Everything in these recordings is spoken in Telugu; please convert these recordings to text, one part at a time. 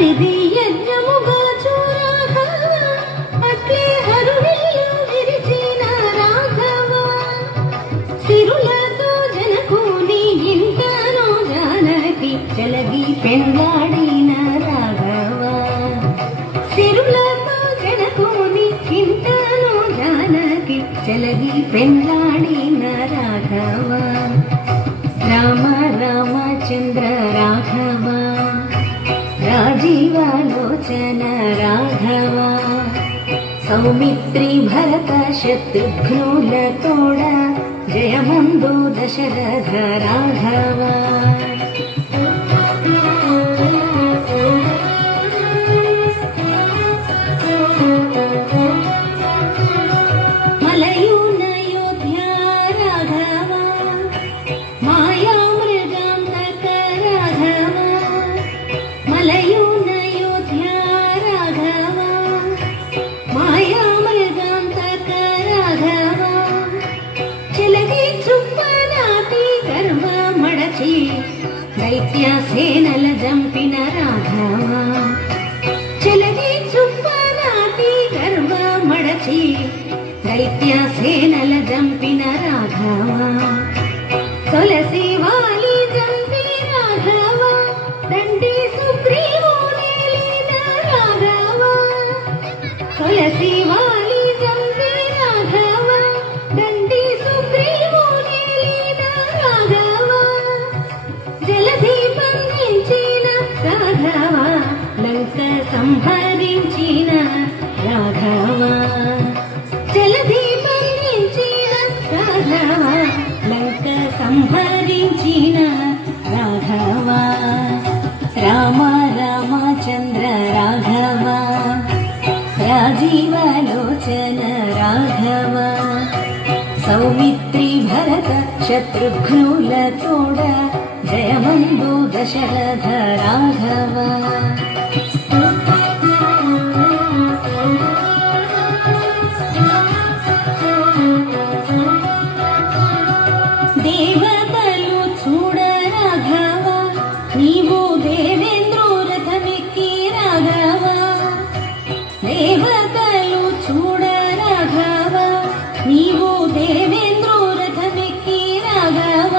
హరిది యజ్ఞముగా చూరాఘవ అట్లే హరుడిలో విరిచిన రాఘవ సిరులతో జనకుని ఇంటనో జానకి చలగి పెండాడిన రాఘవ సిరులతో జనకుని ఇంటనో జానకి చలగి పెండాడిన రాఘవ రామ రామచంద్ర రాఘవ రాజీవాలోచన రాఘవ సౌమిత్రి భరత శత్రుఘ్నుల తోడ జయమందు దశరథ రాఘవ మలయునయోధ్య రాఘవ మాయా మృగాంతక రాఘవ మలయునయోధ్య రాఘవ మాయా మృగాంతక రాఘవ చెలగి చుప్పనాటి గర్వ మడచి దైత్య సేనల జంపిన రాఘవ చెలగి చుప్పనాటి గర్వ మడచి దైత్య సేనల జంపిన రాఘవ తులసి వాలి జంపి రాఘవ దండి సుగ్రీవునేలిన రాఘవ తులసి వాలి జంపి రాఘవ దండి సుగ్రీవునేలిన రాఘవ జలధి బంధించిన రాఘవ లంక సంహరించిన రాఘవ జలధి బంధించిన రాఘవ లంక సంహరించిన రాఘవ రామ రామచంద్ర రాఘవ రాజీవాలోచన రాఘవ సౌమిత్రి భరత శత్రుఘ్నుల తోడ జయమందు దశరథ రాఘవ దేవతలు చూడ రాఘవ నీవు దేవేంద్రు రథమెక్కి రాఘవ దేవతలు చూడ రాఘవ నీవు దేవేంద్రు రథమెక్కి రాఘవ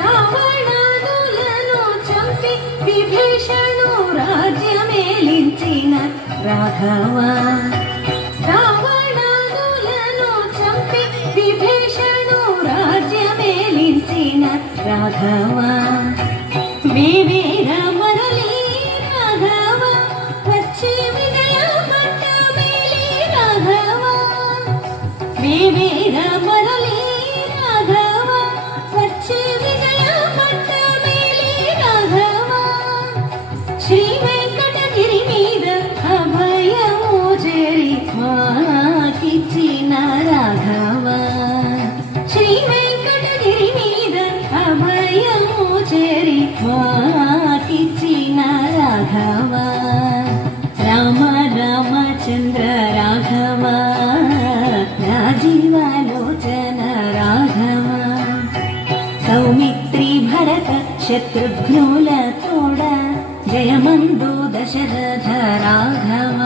రావణాదులను చంపి విభీషణు రాజ్యమేలించిన రాఘవ రావణాదులను చంపి విభీషణు రాజ్యమేలించిన రాఘవ వివీర మరలి రాఘవ వచ్చి విజయ పట్టమేలి రాఘవ వివీర మరలి రాఘవ వచ్చి విజయ పట్టమేలి రాఘవ శ్రీ వెంకటగిరి మీద అభయము చేరి మాకిచ్చిన రాఘవ శ్రీ వెంకటగిరి మీద అభయము చేరి మాకిచ్చిన రాఘవ రామ రామచంద్ర రాఘవ రాజీవాలోచన రాఘవ సౌమిత్రి భరత శత్రుఘ్నుల తోడ జయమందు దశరథ రాఘవ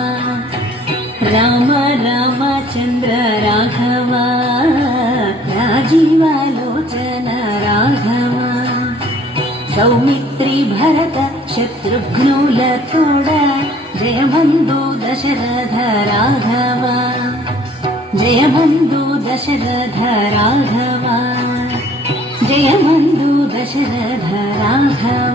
రామ రామచంద్ర రాఘవ రాజీవాలోచన రాఘవ సౌమిత్రి భరత శత్రుఘ్నుల తోడ జయమందు దశరథ రాఘవ జయమందు దశరథ రాఘవ జయమందు దశరథ రాఘవ